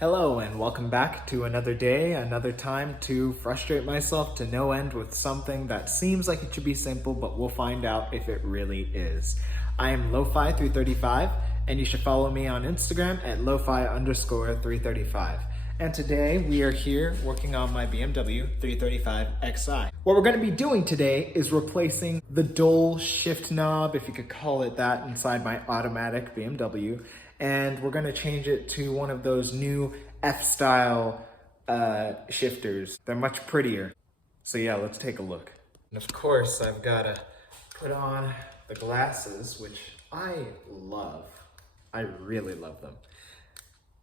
Hello and welcome back to another day, another time to frustrate myself to no end with something that seems like it should be simple, but we'll find out if it really is. I am Lo-Fi335 and you should follow me on Instagram at Lo-Fi_335. And today we are here working on my BMW 335 Xi. What we're going to be doing today is replacing the dual shift knob, if you could call it that, inside my automatic BMW. And we're going to change it to one of those new F-style shifters. They're much prettier. So yeah, let's take a look. And of course, I've got to put on the glasses, which I love. I really love them.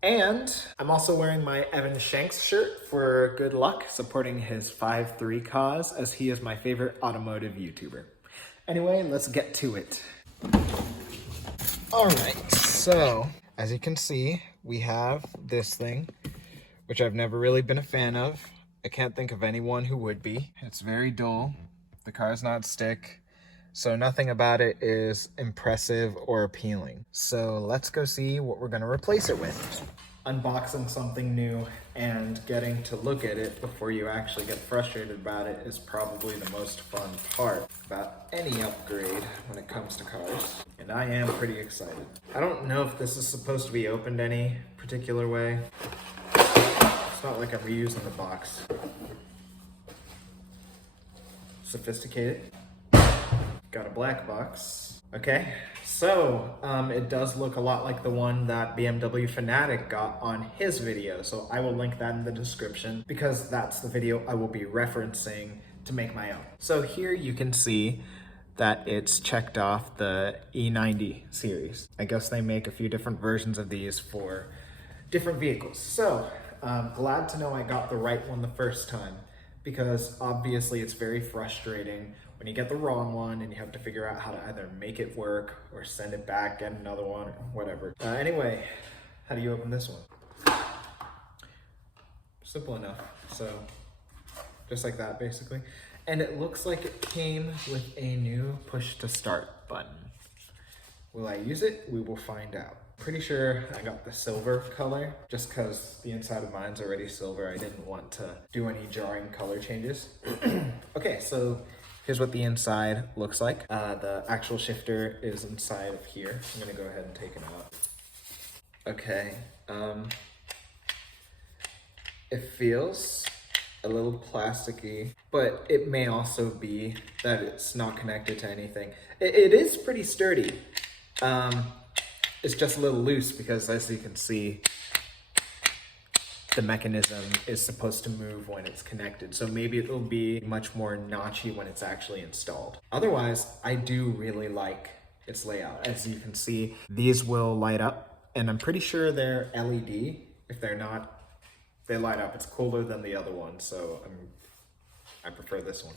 And I'm also wearing my Evan Shanks shirt for good luck, supporting his 5'3" cause, as he is my favorite automotive YouTuber. Anyway, let's get to it. All right, so as you can see, we have this thing, which I've never really been a fan of. I can't think of anyone who would be. It's very dull. The car's not stick, so nothing about it is impressive or appealing. So let's go see what we're gonna replace it with. Unboxing something new and getting to look at it before you actually get frustrated about it is probably the most fun part about any upgrade when it comes to cars. And I am pretty excited. I don't know if this is supposed to be opened any particular way. It's not like I'm reusing the box. Sophisticated. Got a black box. Okay, so it does look a lot like the one that BMW Fanatic got on his video. So I will link that in the description because that's the video I will be referencing to make my own. So here you can see that it's checked off the E90 series. I guess they make a few different versions of these for different vehicles. So glad to know I got the right one the first time, because obviously it's very frustrating when you get the wrong one and you have to figure out how to either make it work or send it back, get another one, or whatever. Anyway, how do you open this one? Simple enough. So just like that, basically. And it looks like it came with a new push to start button. Will I use it? We will find out. Pretty sure I got the silver color just because the inside of mine's already silver. I didn't want to do any jarring color changes. Okay, so here's what the inside looks like. The actual shifter is inside of here. I'm gonna go ahead and take it out. Okay, it feels a little plasticky, but it may also be that it's not connected to anything. It is pretty sturdy. It's just a little loose because, as you can see, the mechanism is supposed to move when it's connected. So maybe it'll be much more notchy when it's actually installed. Otherwise, I do really like its layout. As you can see, these will light up, and I'm pretty sure they're LED. If they're not, they light up. It's cooler than the other one, so I prefer this one.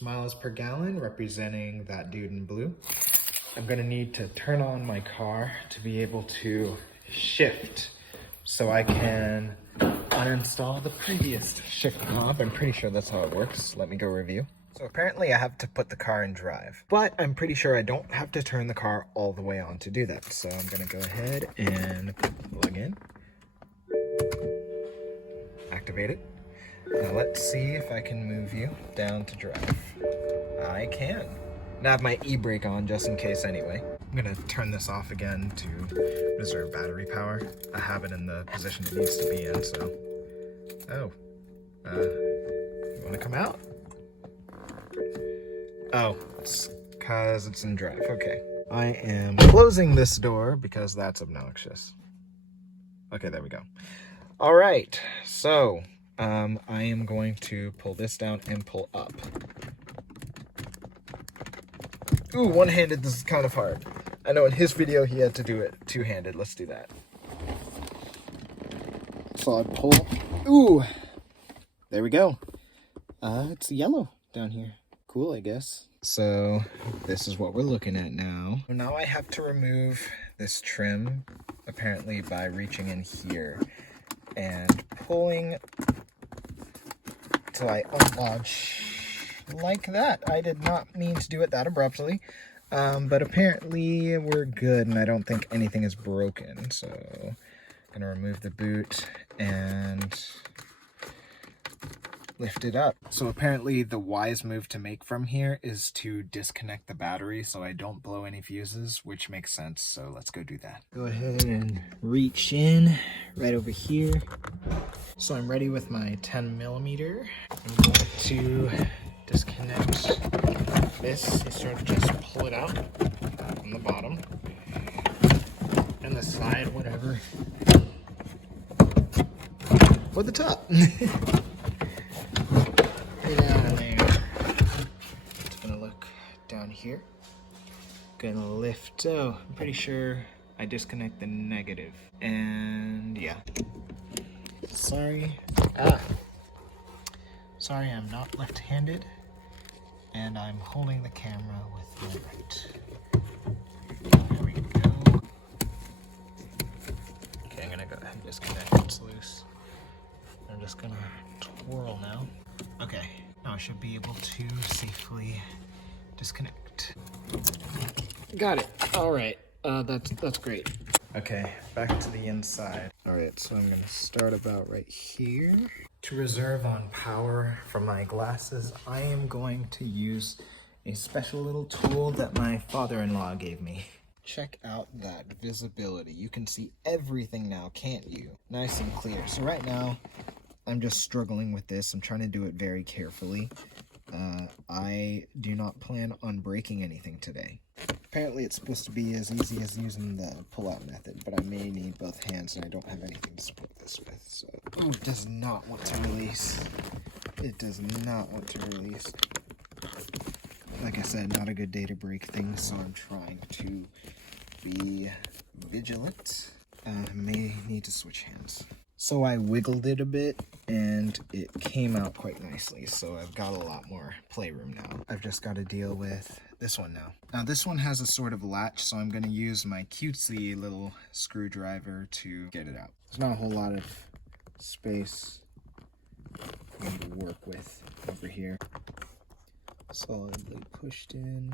Miles per gallon, representing that dude in blue. I'm gonna need to turn on my car to be able to shift so I can uninstall the previous shift knob. I'm pretty sure that's how it works. Let me go review. So apparently I have to put the car in drive, but I'm pretty sure I don't have to turn the car all the way on to do that. So I'm gonna go ahead and plug in. Activate it. Now let's see if I can move you down to drive. I can. Now I have my e-brake on just in case anyway. I'm gonna turn this off again to reserve battery power. I have it in the position it needs to be in, so. Oh, you wanna come out? Oh, it's cause it's in drive, okay. I am closing this door because that's obnoxious. Okay, there we go. All right, so I am going to pull this down and pull up. Ooh, one-handed, this is kind of hard. I know in his video he had to do it two-handed. Let's do that. So I pull. Ooh, there we go. It's yellow down here. Cool, I guess. So this is what we're looking at now. Now I have to remove this trim, apparently by reaching in here and pulling till I unlatch like that. I did not mean to do it that abruptly, but apparently we're good and I don't think anything is broken. So I'm gonna remove the boot and lift it up. So apparently the wise move to make from here is to disconnect the battery so I don't blow any fuses, which makes sense. So let's go do that. Go ahead and reach in right over here. So I'm ready with my 10mm. I'm going to disconnect this. You sort of just pull it out from the bottom and the side, whatever, or the top. Right down there. It's gonna look down here. Gonna lift. Oh, I'm pretty sure I disconnect the negative. And yeah. Sorry. Sorry, I'm not left-handed, and I'm holding the camera with the right. There we go. Okay, I'm gonna go ahead and disconnect. It's loose. I'm just gonna twirl now. Okay, now I should be able to safely disconnect. Got it. All right, that's great. Okay, back to the inside. All right, so I'm gonna start about right here. To reserve on power from my glasses, I am going to use a special little tool that my father-in-law gave me. Check out that visibility. You can see everything now, can't you? Nice and clear. So right now, I'm just struggling with this. I'm trying to do it very carefully. I do not plan on breaking anything today. Apparently it's supposed to be as easy as using the pull-out method, but I may need both hands and I don't have anything to support this with, so... Oh, it does not want to release. It does not want to release. Like I said, not a good day to break things, so I'm trying to be vigilant. May need to switch hands. So I wiggled it a bit, and it came out quite nicely, so I've got a lot more playroom now. I've just got to deal with this one now. Now this one has a sort of latch, so I'm going to use my cutesy little screwdriver to get it out. There's not a whole lot of space for me to work with over here. Solidly pushed in.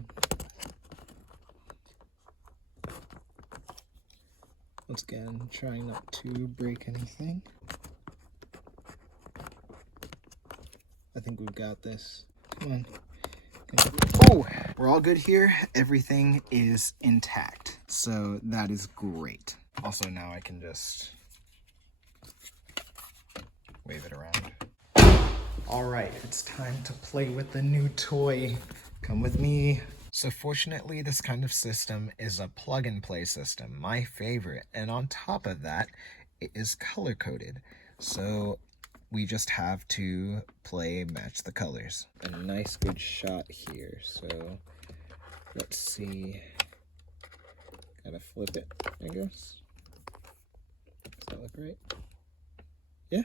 Once again, trying not to break anything. I think we've got this. Come on. Oh, we're all good here. Everything is intact. So that is great. Also, now I can just wave it around. All right, it's time to play with the new toy. Come with me. So fortunately, this kind of system is a plug-and-play system, my favorite. And on top of that, it is color-coded. So we just have to match the colors. A nice good shot here. So let's see. Gotta flip it, I guess. Does that look right? Yeah,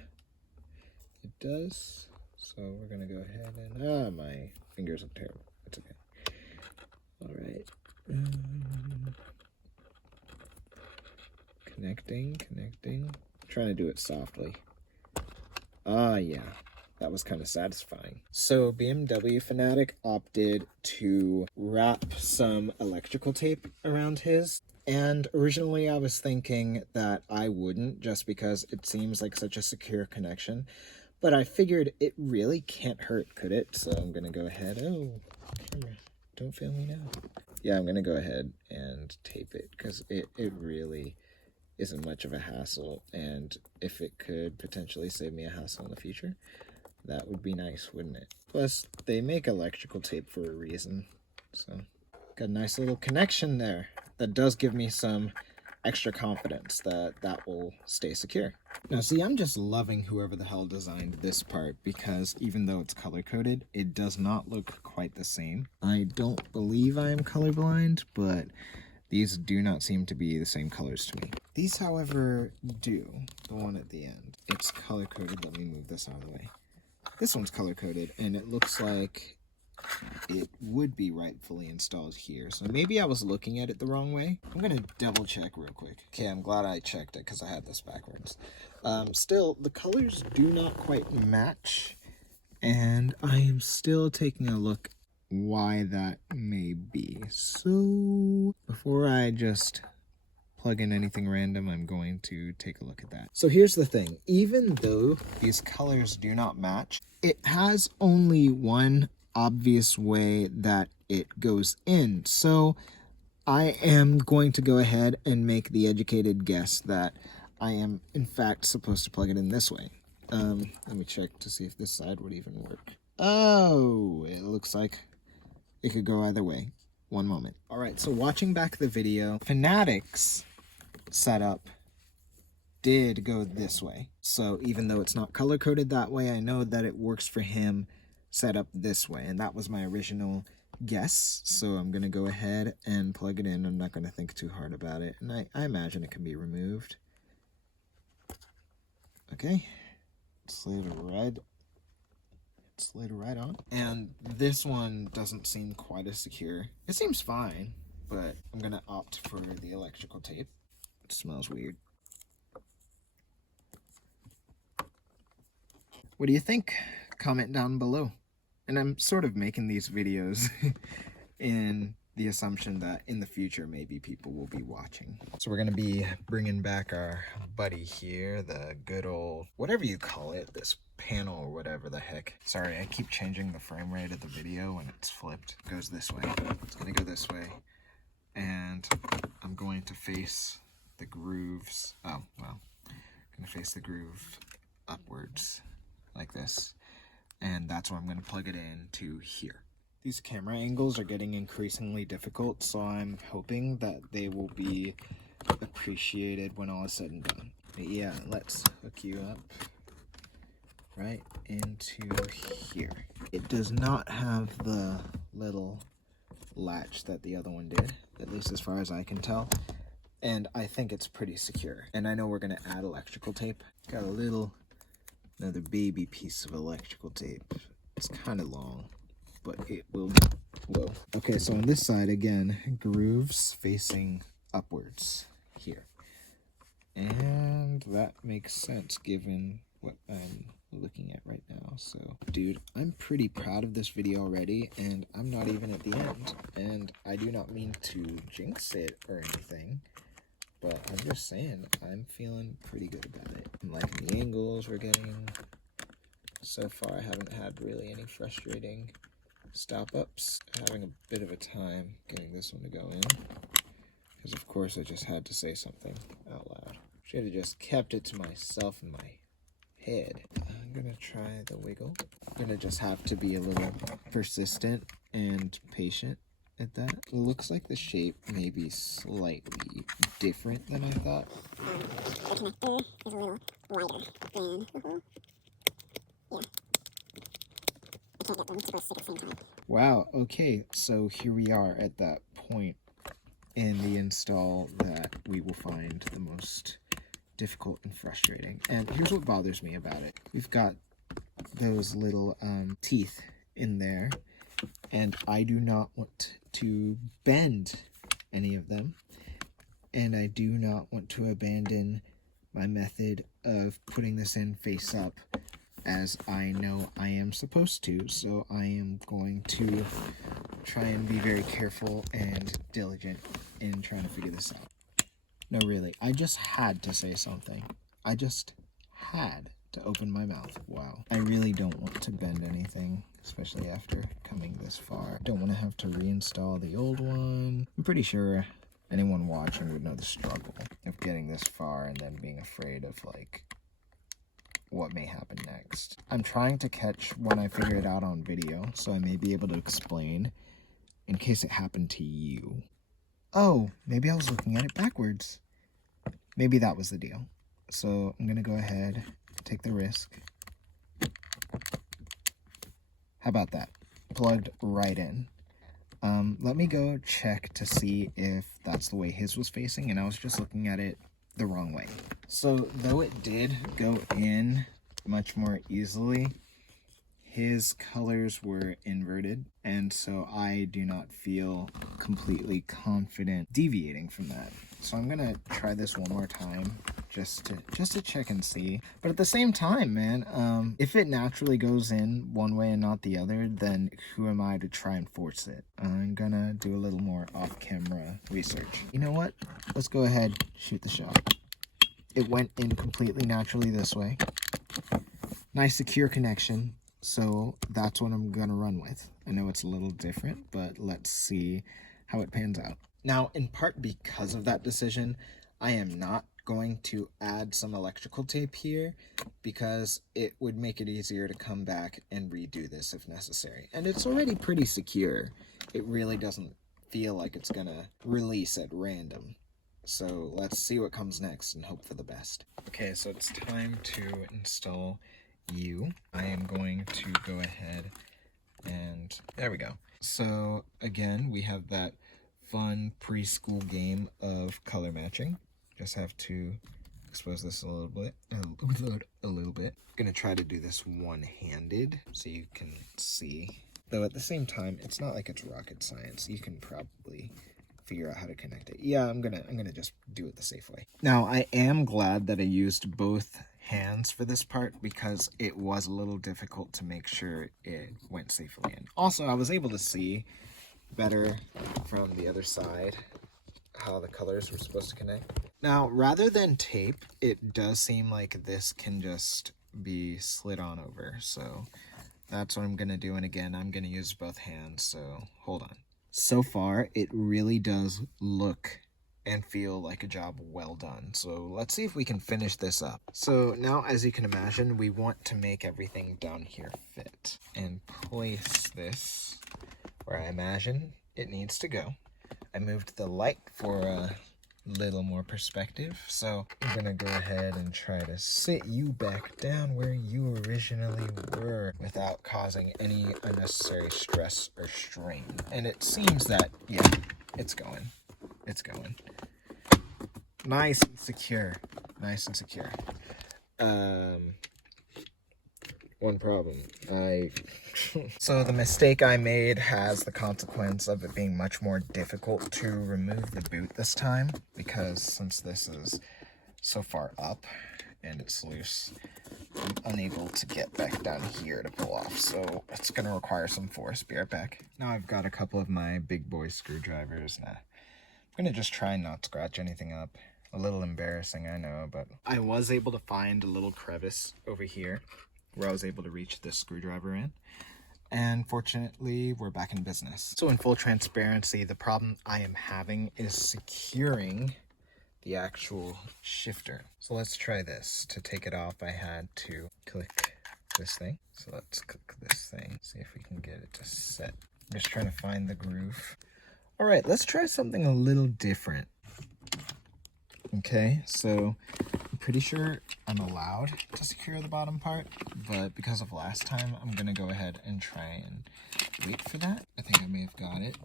it does. So we're gonna go ahead and, my fingers look terrible. It's okay. All right. Connecting. Trying to do it softly. Yeah, that was kind of satisfying. So BMW Fanatic opted to wrap some electrical tape around his. And originally I was thinking that I wouldn't, just because it seems like such a secure connection. But I figured it really can't hurt, could it? So I'm gonna go ahead. Oh, camera. Don't fail me now. Yeah, I'm gonna go ahead and tape it because it really isn't much of a hassle, and if it could potentially save me a hassle in the future, that would be nice, wouldn't it? Plus, they make electrical tape for a reason, so got a nice little connection there. That does give me some extra confidence that that will stay secure. Now see, I'm just loving whoever the hell designed this part, because even though it's color-coded, it does not look quite the same. I don't believe I am colorblind, but these do not seem to be the same colors to me. These, however, do. The one at the end. It's color-coded. Let me move this out of the way. This one's color-coded, and it looks like it would be rightfully installed here. So maybe I was looking at it the wrong way. I'm gonna double check real quick. Okay, I'm glad I checked it because I had this backwards. Still, the colors do not quite match, and I am still taking a look why that may be. So before I just plug in anything random, I'm going to take a look at that. So here's the thing. Even though these colors do not match, it has only one obvious way that it goes in. So I am going to go ahead and make the educated guess that I am, in fact, supposed to plug it in this way. Let me check to see if this side would even work. Oh, it looks like it could go either way. One moment. All right, so watching back the video, Fanatic's setup did go this way. So even though it's not color-coded that way, I know that it works for him set up this way. And that was my original guess. So I'm going to go ahead and plug it in. I'm not going to think too hard about it. And I imagine it can be removed. Okay. Slid right on. And this one doesn't seem quite as secure. It seems fine, but I'm gonna opt for the electrical tape. It smells weird. What do you think? Comment down below. And I'm sort of making these videos in the assumption that in the future maybe people will be watching. So we're gonna be bringing back our buddy here, the good old, whatever you call it, this panel or whatever the heck. Sorry, I keep changing the frame rate of the video when it's flipped. It goes this way. It's gonna go this way. And I'm going to face the grooves. Oh, well, I'm gonna face the groove upwards like this. And that's where I'm gonna plug it in to here. These camera angles are getting increasingly difficult, so I'm hoping that they will be appreciated when all is said and done. But yeah, let's hook you up right into here. It does not have the little latch that the other one did, at least as far as I can tell. And I think it's pretty secure. And I know we're gonna add electrical tape. Got another baby piece of electrical tape. It's kind of long, but it will. Whoa. Okay, so on this side, again, grooves facing upwards here. And that makes sense given what I'm looking at right now. So, dude, I'm pretty proud of this video already, and I'm not even at the end. And I do not mean to jinx it or anything, but I'm just saying, I'm feeling pretty good about it. I'm liking the angles we're getting. So far, I haven't had really any frustrating stop-ups. Having a bit of a time getting this one to go in, because of course I just had to say something out loud. Should have just kept it to myself in my head. I'm gonna try the wiggle. I'm gonna just have to be a little persistent and patient at that. It looks like the shape may be slightly different than I thought. The connector is a little wider than the hole. Yeah. I can't get them to both stick at the same time. Wow, okay, so here we are at that point in the install that we will find the most difficult and frustrating. And here's what bothers me about it. We've got those little teeth in there, and I do not want to bend any of them, and I do not want to abandon my method of putting this in face up, as I know I am supposed to. So I am going to try and be very careful and diligent in trying to figure this out. No, really, I just had to say something. I just had to open my mouth. Wow. I really don't want to bend anything, especially after coming this far. Don't want to have to reinstall the old one. I'm pretty sure anyone watching would know the struggle of getting this far and then being afraid of, like, what may happen next. I'm trying to catch when I figure it out on video, so I may be able to explain in case it happened to you. Oh, maybe I was looking at it backwards. Maybe that was the deal. So I'm gonna go ahead, take the risk. How about that? Plugged right in. Let me go check to see if that's the way his was facing, and I was just looking at it the wrong way. So though it did go in much more easily, his colors were inverted, and so I do not feel completely confident deviating from that. So I'm gonna try this one more time just to check and see. But at the same time, man, if it naturally goes in one way and not the other, then who am I to try and force it? I'm gonna do a little more off-camera research. You know what? Let's go ahead, shoot the shot. It went in completely naturally this way. Nice secure connection, so that's what I'm gonna run with. I know it's a little different, but let's see how it pans out. Now, in part because of that decision, I am not going to add some electrical tape here because it would make it easier to come back and redo this if necessary. And it's already pretty secure. It really doesn't feel like it's gonna release at random. So let's see what comes next and hope for the best. Okay, so it's time to install you. I am going to go ahead and there we go. So again, we have that fun preschool game of color matching. Just have to expose this a little bit. I'm gonna try to do this one-handed so you can see. Though at the same time, it's not like it's rocket science. You can probably figure out how to connect it. Yeah, I'm gonna just do it the safe way. Now, I am glad that I used both hands for this part because it was a little difficult to make sure it went safely in. Also, I was able to see better from the other side how the colors were supposed to connect. Now, rather than tape, it does seem like this can just be slid on over. So that's what I'm gonna do. And again, I'm gonna use both hands, so hold on. So far, it really does look and feel like a job well done. So let's see if we can finish this up. So now, as you can imagine, we want to make everything down here fit and place this where I imagine it needs to go. I moved the light for a little more perspective, so I'm gonna go ahead and try to sit you back down where you originally were without causing any unnecessary stress or strain. And it seems that, yeah, it's going. It's going. Nice and secure. Nice and secure. One problem. So the mistake I made has the consequence of it being much more difficult to remove the boot this time, because since this is so far up and it's loose, I'm unable to get back down here to pull off, so it's going to require some force. Be right back. Now I've got a couple of my big boy screwdrivers. I'm going to just try and not scratch anything up. A little embarrassing, I know, but I was able to find a little crevice over here where I was able to reach this screwdriver in. And fortunately, we're back in business. So in full transparency, the problem I am having is securing the actual shifter. So let's try this. To take it off, I had to click this thing. So let's click this thing, see if we can get it to set. I'm just trying to find the groove. All right, let's try something a little different. Okay, so I'm pretty sure I'm allowed to secure the bottom part, but because of last time, I'm gonna go ahead and try and wait for that. I think I may have got it.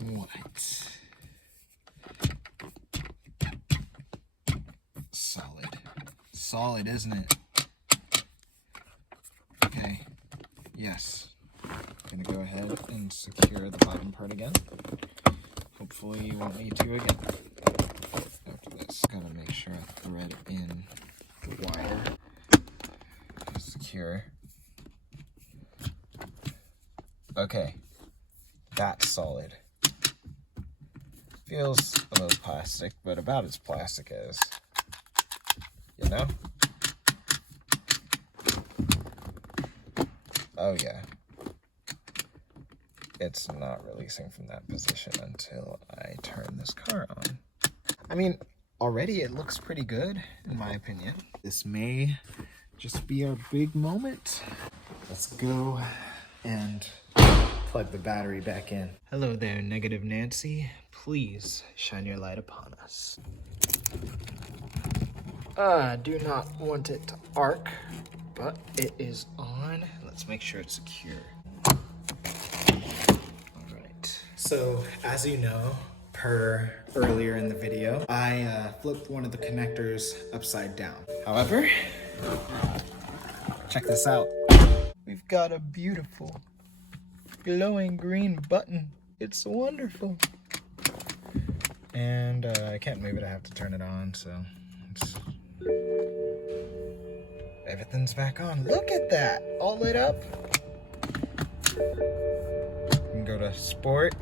What? Solid. Solid, isn't it? Okay, yes. I'm gonna go ahead and secure the bottom part again. Hopefully you won't need to again. After this, gotta make sure I thread in the wire to secure. Okay, that's solid. Feels a little plastic, but about as plastic as, you know? Oh yeah. It's not releasing from that position until I turn this car on. I mean, already it looks pretty good, in my opinion. This may just be our big moment. Let's go and plug the battery back in. Hello there, Negative Nancy. Please shine your light upon us. I do not want it to arc, but it is on. Let's make sure it's secure. So, as you know, per earlier in the video, I flipped one of the connectors upside down. However, check this out. We've got a beautiful glowing green button. It's wonderful. And I can't move it, I have to turn it on, so everything's back on. Look at that, all lit up. You can go to sport.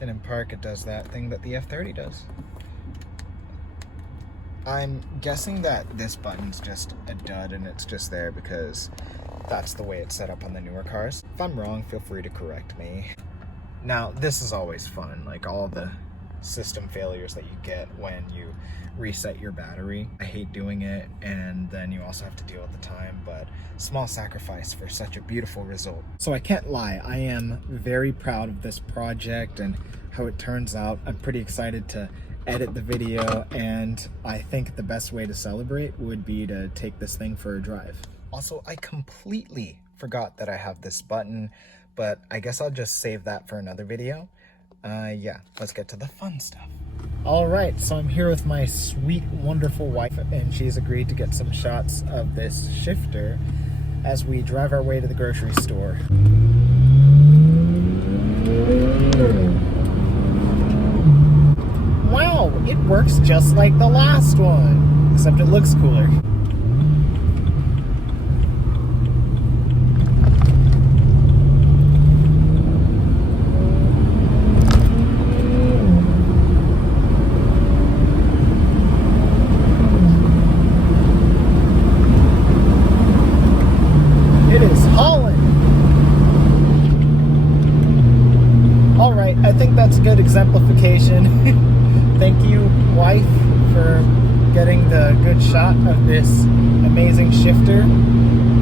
Then in park it does that thing that the F30 does. I'm guessing that this button's just a dud and it's just there because that's the way it's set up on the newer cars. If I'm wrong, feel free to correct me. Now, this is always fun, like all the system failures that you get when you reset your battery. I hate doing it, and then you also have to deal with the time, but small sacrifice for such a beautiful result. So I can't lie, I am very proud of this project and how it turns out. I'm pretty excited to edit the video, and I think the best way to celebrate would be to take this thing for a drive. Also, I completely forgot that I have this button, but I guess I'll just save that for another video. Yeah, let's get to the fun stuff. All right, so I'm here with my sweet, wonderful wife, and she's agreed to get some shots of this shifter as we drive our way to the grocery store. Wow, it works just like the last one, except it looks cooler. I think that's a good exemplification. Thank you, wife, for getting the good shot of this amazing shifter,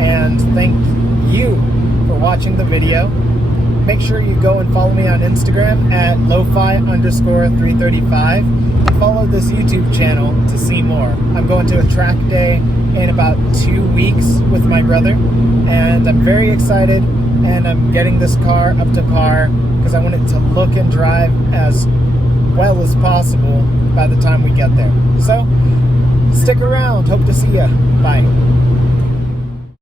and thank you for watching the video. Make sure you go and follow me on Instagram at lofi_335 and follow this YouTube channel to see more. I'm going to a track day in about 2 weeks with my brother, and I'm very excited, and I'm getting this car up to par because I want it to look and drive as well as possible by the time we get there. So, stick around. Hope to see ya. Bye.